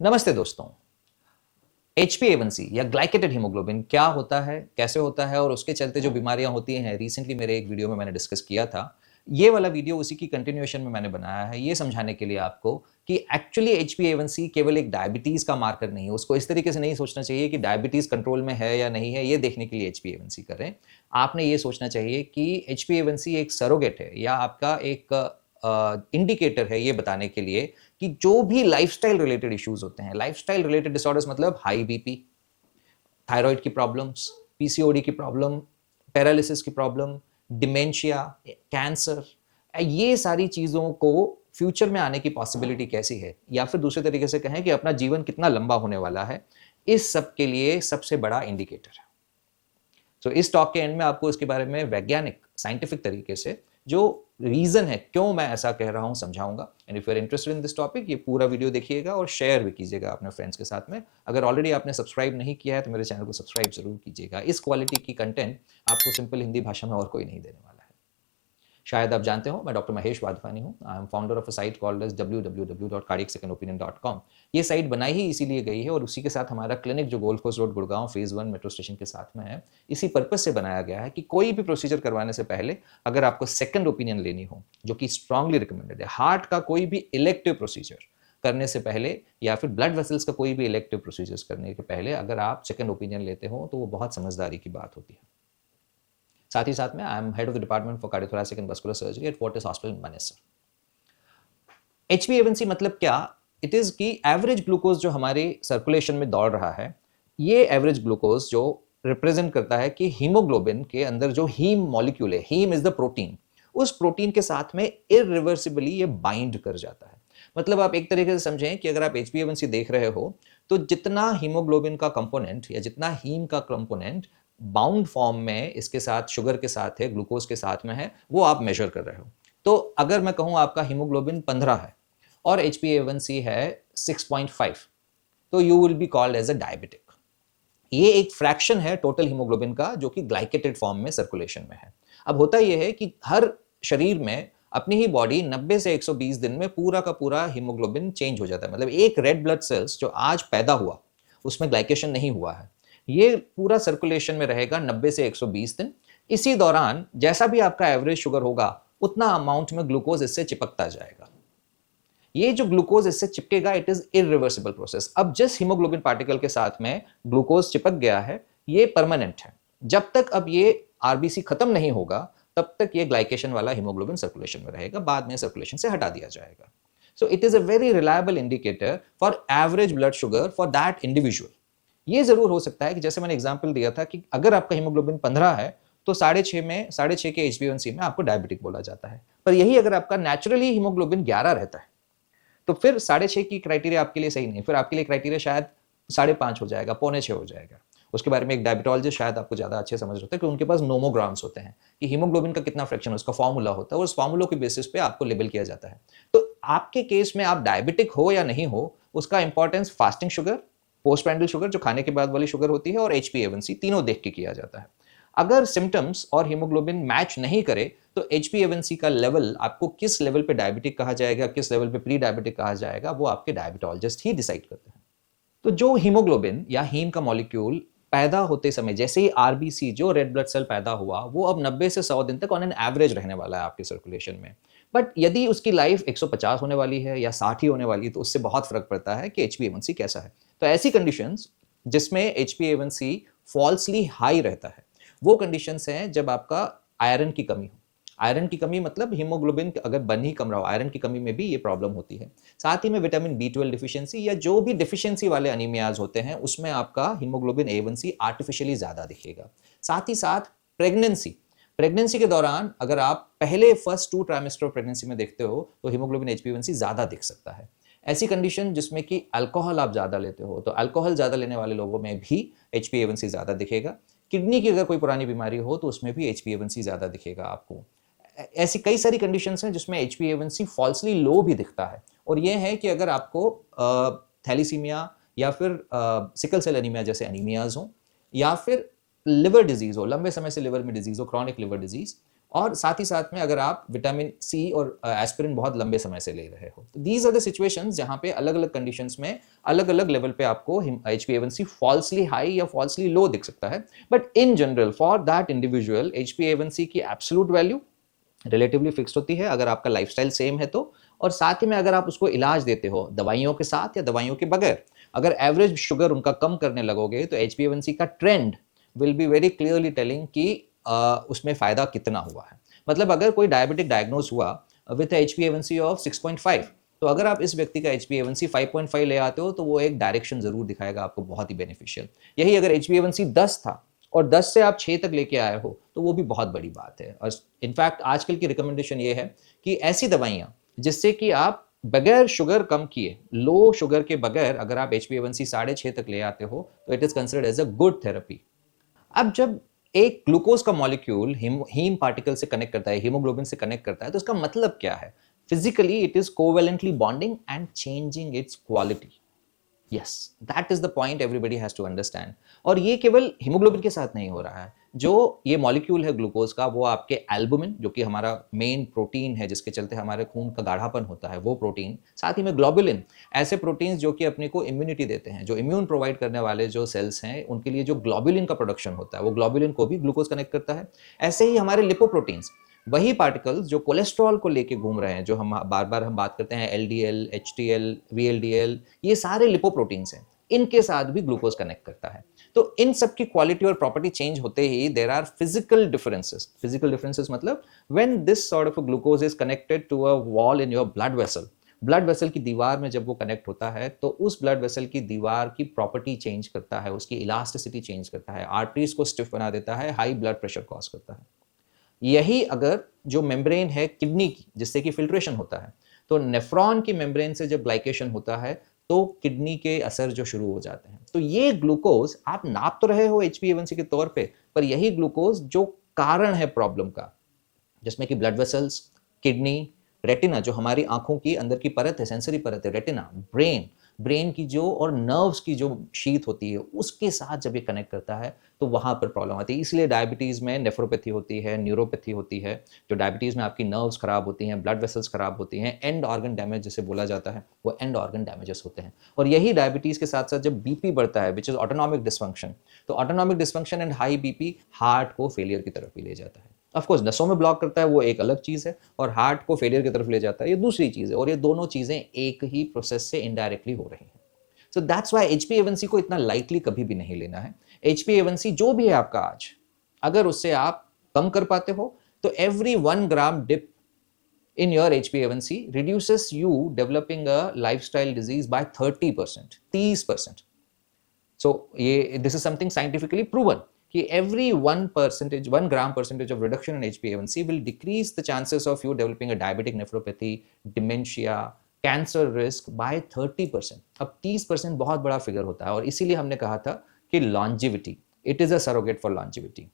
नमस्ते दोस्तों। HbA1c या ग्लाइकेटेड हीमोग्लोबिन क्या होता है, कैसे होता है और उसके चलते जो बीमारियां होती हैं, रिसेंटली मेरे एक वीडियो में मैंने डिस्कस किया था। ये वाला वीडियो उसी की कंटिन्यूएशन में मैंने बनाया है, ये समझाने के लिए आपको कि एक्चुअली HbA1c केवल एक डायबिटीज का मार्कर नहीं है। उसको इस तरीके से नहीं सोचना चाहिए कि डायबिटीज कंट्रोल में है या नहीं है, ये देखने के लिए HbA1c करें। आपने ये सोचना चाहिए कि HbA1c एक सरोगेट है या आपका एक इंडिकेटर है ये बताने के लिए कि जो भी लाइफस्टाइल रिलेटेड इश्यूज होते हैं, लाइफस्टाइल रिलेटेड डिसऑर्डर्स मतलब हाई बीपी, थायराइड की प्रॉब्लम्स, पीसीओडी की प्रॉब्लम, पैरालिसिस की प्रॉब्लम, डिमेंशिया, कैंसर, ये सारी चीजों को फ्यूचर में आने की पॉसिबिलिटी कैसी है, या फिर दूसरे तरीके से कहें कि अपना जीवन कितना लंबा होने वाला है, इस सब के लिए सबसे बड़ा इंडिकेटर है। तो इस टॉक के एंड में आपको इसके बारे में वैज्ञानिक साइंटिफिक तरीके से जो रीजन है क्यों मैं ऐसा कह रहा हूं समझाऊंगा। And if you are interested in this topic, ये पूरा वीडियो देखिएगा और शेयर भी कीजिएगा अपने फ्रेंड्स के साथ में। अगर ऑलरेडी आपने सब्सक्राइब नहीं किया है तो मेरे चैनल को सब्सक्राइब जरूर कीजिएगा। इस क्वालिटी की कंटेंट आपको सिंपल हिंदी भाषा में और कोई नहीं देने वाला है। शायद आप जानते हो, मैं डॉक्टर महेश वाधवानी हूँ। I am founder of a site called as www.cardiacsecondopinion.com। ये साइट बनाई ही इसीलिए गई है और उसी के साथ हमारा क्लिनिक जो golf course road Gurgaon phase 1 metro station के साथ में है, इसी पर्पज से बनाया गया है कि कोई भी प्रोसीजर करवाने से पहले अगर आपको सेकंड ओपिनियन लेनी हो, जो कि स्ट्रांगली रिकमेंडेड है, हार्ट का कोई भी इलेक्टिव प्रोसीजर करने से पहले या फिर ब्लड वेसल्स का कोई भी इलेक्टिव प्रोसीजर्स करने के पहले अगर आप सेकंड ओपिनियन लेते हो तो वो बहुत समझदारी की बात होती है। साथ ही साथ में I am head of the department for cardiothoracic and muscular surgery eight Fortis hospital in Manesar. HbA1c मतलब क्या? इट इज कि एवरेज ग्लूकोज जो हमारे सर्कुलेशन में दौड़ रहा है, ये एवरेज ग्लूकोज जो रिप्रेजेंट करता है कि हीमोग्लोबिन के अंदर जो हीम मॉलिक्यूल है, हीम इज द प्रोटीन, उस प्रोटीन के साथ में इरिवर्सिबली ये बाइंड कर जाता है। मतलब आप एक तरीके से समझें कि अगर आप HbA1c देख रहे हो तो जितना हीमोग्लोबिन का कंपोनेंट या जितना हीम का कंपोनेंट बाउंड फॉर्म में इसके साथ शुगर के साथ है, ग्लूकोज के साथ में है, वो आप मेजर कर रहे हो। तो अगर मैं कहूं आपका हीमोग्लोबिन 15 है और HbA1c है 6.5, तो you will be called as a diabetic. ये एक फ्रैक्शन है टोटल हीमोग्लोबिन का जो कि ग्लाइकेटेड फॉर्म में सर्कुलेशन में है। अब होता यह है कि हर शरीर में अपनी ही बॉडी 90 से 120 दिन में पूरा का पूरा हीमोग्लोबिन चेंज हो जाता है। मतलब एक रेड ब्लड सेल्स जो आज पैदा हुआ उसमें ग्लाइकेशन नहीं हुआ है, ये पूरा सर्कुलेशन में रहेगा 90 से 120 दिन। इसी दौरान जैसा भी आपका एवरेज शुगर होगा उतना अमाउंट में ग्लूकोज इससे चिपकता जाएगा। ये जो ग्लूकोज इससे चिपकेगा, इट इज इरिवर्सिबल प्रोसेस। अब जिस हीमोग्लोबिन पार्टिकल के साथ में ग्लूकोज चिपक गया है, ये परमानेंट है। जब तक अब ये आरबीसी खत्म नहीं होगा तब तक ये ग्लाइकेशन वाला हीमोग्लोबिन सर्कुलेशन में रहेगा, बाद में सर्कुलेशन से हटा दिया जाएगा। So it is a very reliable indicator for average blood sugar for that individual. ये जरूर हो सकता है कि जैसे मैंने एग्जांपल दिया था कि अगर आपका हीमोग्लोबिन 15 है तो 6.5 के HbA1c में आपको डायबिटिक बोला जाता है। पर यही अगर आपका नेचुरली हीमोग्लोबिन 11 रहता है तो फिर 6.5 की क्राइटेरिया आपके लिए सही नहीं, फिर आपके लिए क्राइटेरिया शायद 5.5 हो जाएगा, 5.25 हो जाएगा। उसके बारे में एक डायबिटोलॉजिस्ट शायद आपको ज्यादा अच्छे समझ रहे होते हैं कि उनके पास नोमोग्राम्स होते हैं कि हीमोग्लोबिन का कितना फ्रैक्शन, उसका फॉर्मूला होता है और उस फॉर्मूला के बेसिस पे आपको लेबल किया जाता है। तो आपके केस में आप डायबिटिक हो या नहीं हो, उसका importance fasting sugar, post prandial sugar जो खाने के बाद वाली शुगर होती है, और HbA1c तीनों देख के किया जाता है। अगर सिम्टम्स और हीमोग्लोबिन मैच नहीं करे तो HbA1c का लेवल आपको किस लेवल पे डायबिटिक कहा जाएगा, किस लेवल पे प्री डायबिटिक कहा जाएगा, वो आपके डायबिटोलॉजिस्ट ही डिसाइड करते हैं। तो जो हीमोग्लोबिन या हीम का मॉलिक्यूल पैदा होते समय, जैसे ही आरबीसी जो रेड ब्लड सेल पैदा हुआ, वो अब 90 से 100 दिन तक ऑन एन एवरेज रहने वाला है आपके सर्कुलेशन में। बट यदि उसकी लाइफ 150 होने वाली है या 60 ही होने वाली है तो उससे बहुत फर्क पड़ता है कि HbA1c कैसा है। तो ऐसी कंडीशंस जिसमें HbA1c फॉल्सली हाई रहता है, वो कंडीशंस हैं जब आपका आयरन की कमी हो। आयरन की कमी मतलब हीमोग्लोबिन अगर बन ही कम रहा हो, आयरन की कमी में भी ये प्रॉब्लम होती है। साथ ही में विटामिन B12 डिफिशियंसी या जो भी डिफिशियंसी वाले अनीमियाज होते हैं उसमें आपका हीमोग्लोबिन A1c आर्टिफिशियली ज्यादा दिखेगा। साथ ही साथ प्रेगनेंसी, प्रेगनेंसी के दौरान अगर आप पहले फर्स्ट 2 ट्राइमेस्टर प्रेगनेंसी में देखते हो तो हीमोग्लोबिन HbA1c ज्यादा दिख सकता है। ऐसी कंडीशन जिसमें कि अल्कोहल आप ज्यादा लेते हो तो अल्कोहल ज्यादा लेने वाले लोगों में भी HbA1c ज्यादा दिखेगा। किडनी की अगर कोई पुरानी बीमारी हो तो उसमें भी HbA1c ज्यादा दिखेगा आपको। ऐसी कई सारी कंडीशंस हैं जिसमें HbA1c फॉल्सली लो भी दिखता है। और ये है कि अगर आपको थैलीसीमिया या फिर सिकल सेल एनीमिया जैसे एनीमियाज हो, या फिर लिवर डिजीज हो, लंबे समय से लिवर में डिजीज हो, क्रॉनिक लिवर डिजीज, और साथ ही साथ में अगर आप विटामिन सी और एस्पिरिन बहुत लंबे समय से ले रहे हो, तो दीज आर द सिचुएशंस जहां पे अलग अलग कंडीशंस में अलग अलग लेवल पे आपको HbA1c फॉल्सली हाई या फॉल्सली लो दिख सकता है। But in general for that individual HbA1c की एब्सोल्यूट वैल्यू रिलेटिवली फिक्स्ड होती है अगर आपका लाइफस्टाइल सेम है तो, और साथ ही में अगर आप उसको इलाज देते हो दवाइयों के साथ या दवाइयों के बगैर, अगर एवरेज शुगर उनका कम करने लगोगे तो HbA1c का trend will be very clearly telling कि उसमें फायदा कितना हुआ है। मतलब अगर कोई डायबिटिक डायग्नोज हुआ विथ HbA1c ऑफ 6.5, तो अगर आप इस व्यक्ति का HbA1c 5.5 ले आते हो तो वो एक डायरेक्शन जरूर दिखाएगा आपको बहुत ही बेनिफिशियल। यही अगर HbA1c 10 था और 10 से आप 6 तक लेके आए हो तो वो भी बहुत बड़ी बात है। और इनफैक्ट आजकल की रिकमेंडेशन ये है कि ऐसी दवाइयां जिससे कि आप बगैर शुगर कम किए, लो शुगर के बगैर अगर आप HbA1c 6.5 तक ले आते हो तो it is considered as a good therapy. अब जब एक ग्लूकोज का मॉलिक्यूल हीम पार्टिकल से कनेक्ट करता है, हीमोग्लोबिन से कनेक्ट करता है, तो इसका मतलब क्या है? Physically it is covalently bonding and changing its quality. Yes, that is the point everybody has to understand. और ये केवल हीमोग्लोबिन के साथ नहीं हो रहा है। जो ये मॉलिक्यूल है ग्लूकोज का, वो आपके एल्बुमिन जो कि हमारा मेन प्रोटीन है जिसके चलते हमारे खून का गाढ़ापन होता है, वो प्रोटीन, साथ ही में ग्लोबुलिन, ऐसे प्रोटीन्स जो कि अपने को इम्यूनिटी देते हैं, जो इम्यून प्रोवाइड करने वाले जो सेल्स हैं उनके लिए जो ग्लोबुलिन का प्रोडक्शन होता है, वो ग्लोबुलिन को भी ग्लूकोज कनेक्ट करता है। ऐसे ही हमारे लिपोप्रोटीन्स, वही पार्टिकल्स जो कोलेस्ट्रॉल को लेके घूम रहे हैं, जो हम बार बार हम बात करते हैं LDL, HDL, VLDL, ये सारे लिपोप्रोटीन्स हैं, इनके साथ भी ग्लूकोज कनेक्ट करता है। तो इन सब की क्वालिटी और प्रॉपर्टी चेंज होते ही there are physical differences. Physical differences मतलब when this sort of glucose is connected to a wall in your blood vessel, blood vessel की दीवार में जब वो कनेक्ट होता है तो उस ब्लड वेसल की दीवार की प्रॉपर्टी चेंज करता है, उसकी इलास्टिसिटी चेंज करता है, आर्टरीज को स्टिफ बना देता है, हाई ब्लड प्रेशर कॉज करता है। यही अगर जो मेम्ब्रेन है किडनी की, जिससे कि फिल्ट्रेशन होता है, तो नेफ्रॉन की मेम्ब्रेन से जब ग्लाइकेशन होता है तो किडनी के असर जो शुरू हो जाते हैं। तो ये ग्लूकोज आप नाप तो रहे हो HbA1c के तौर पे, पर यही ग्लूकोज जो कारण है प्रॉब्लम का, जिसमें कि ब्लड वेसल्स, किडनी, रेटिना जो हमारी आंखों की अंदर की परत है, सेंसरी परत है, रेटिना, ब्रेन, ब्रेन की जो और नर्व्स की जो शीथ होती है उसके साथ जब ये कनेक्ट करता है तो वहां पर प्रॉब्लम आती है। इसलिए डायबिटीज में नेफ्रोपैथी होती है, न्यूरोपैथी होती है। जो डायबिटीज में आपकी नर्व्स खराब होती हैं, ब्लड वेसल्स खराब होती हैं, एंड ऑर्गन डैमेज जिसे बोला जाता है, वो एंड ऑर्गन डैमेजेस होते हैं। और यही डायबिटीज के साथ साथ जब बीपी बढ़ता है, विच इज ऑटोनॉमिक डिसफंक्शन, तो autonomic dysfunction and high BP heart को फेलियर की तरफ भी ले जाता है। ऑफ कोर्स नसों में ब्लॉक करता है, वो एक अलग चीज है, और हार्ट को फेलियर की तरफ ले जाता है, ये दूसरी चीज है। और ये दोनों चीजें एक ही प्रोसेस से इनडायरेक्टली हो रही हैं। सो दैट्स व्हाई HbA1c को इतना लाइटली कभी भी नहीं लेना है। HbA1c जो भी है आपका आज, अगर उससे आप कम कर पाते हो तो every 1 gram dip in your HbA1c reduces you developing a lifestyle disease by 30%, 30%. So this is something scientifically proven कि every 1 gram percentage of reduction in HbA1c will decrease the chances of you developing a diabetic nephropathy, dementia, cancer risk by 30%। अब 30% बहुत बड़ा figure होता है, और इसीलिए हमने कहा था कि longevity, it is a surrogate for longevity.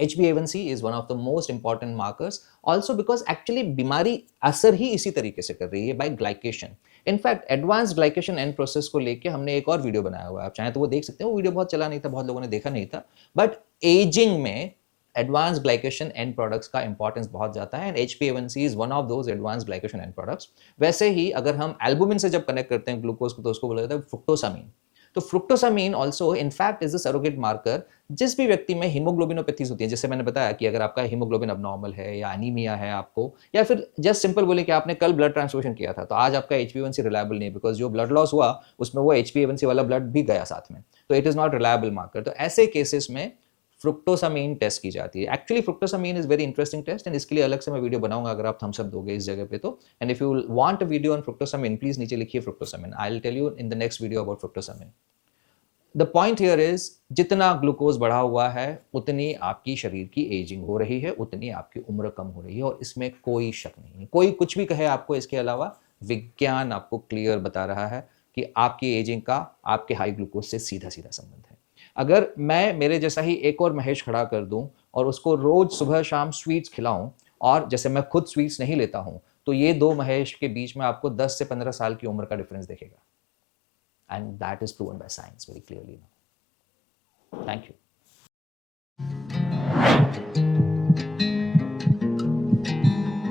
HbA1c is one of the most important markers also because actually बीमारी असर ही इसी तरीके से कर रही है by glycation। In fact advance glycation end process को लेके हमने एक और वीडियो बनाया हुआ है, आप चाहें तो वो देख सकते हैं। वो वीडियो बहुत चला नहीं था, बहुत लोगों ने देखा नहीं था, बट एजिंग में एडवांस ग्लाइकेशन एंड प्रोडक्ट्स का इंपॉर्टेंस बहुत जाता है, and HbA1c is one of those advance glycation end products. वैसे ही अगर हम एल्बुमिन से जब कनेक्ट करते हैं ग्लूकोज को तो उसको बोला जाता है फ्रुक्टोसामीन। तो fructosamine also in fact is a surrogate marker. जिस भी व्यक्ति में हीमोग्लोबिनोपैथीज होती है, जैसे मैंने बताया कि अगर आपका हीमोग्लोबिन अबनॉर्मल है या एनीमिया है आपको, या फिर जस्ट सिंपल बोले कि आपने कल ब्लड ट्रांसफ्यूजन किया था तो आज आपका HbA1c रिलायबल नहीं है, बिकॉज जो ब्लड लॉस हुआ उसमें वो HbA1c वाला ब्लड भी गया साथ में, तो it is not reliable marker. तो ऐसे केसेस में फ्रुक्टोसामीन टेस्ट की जाती है। Actually fructosamine is very interesting test, and इसके लिए अलग से मैं वीडियो बनाऊंगा अगर आप थम्स अप दोगे इस जगह पे तो। And if you want a video on fructosamine, please नीचे लिखिए fructosamine, I will tell you in the next video about fructosamine. The point here is, जितना ग्लूकोज बढ़ा हुआ है उतनी आपकी शरीर की एजिंग हो रही है, उतनी आपकी उम्र कम हो रही है, और इसमें कोई शक नहीं है। कोई कुछ भी कहे आपको इसके अलावा, विज्ञान आपको क्लियर बता रहा है कि आपकी एजिंग का आपके हाई ग्लूकोज से सीधा सीधा संबंध है। अगर मैं मेरे जैसा ही एक और महेश खड़ा कर दूं और उसको रोज सुबह शाम स्वीट्स खिलाऊं, और जैसे मैं खुद स्वीट्स नहीं लेता हूं, तो ये दो महेश के बीच में आपको 10 से 15 साल की उम्र का डिफरेंस दिखेगा। And that is proven by science very clearly now. Thank you.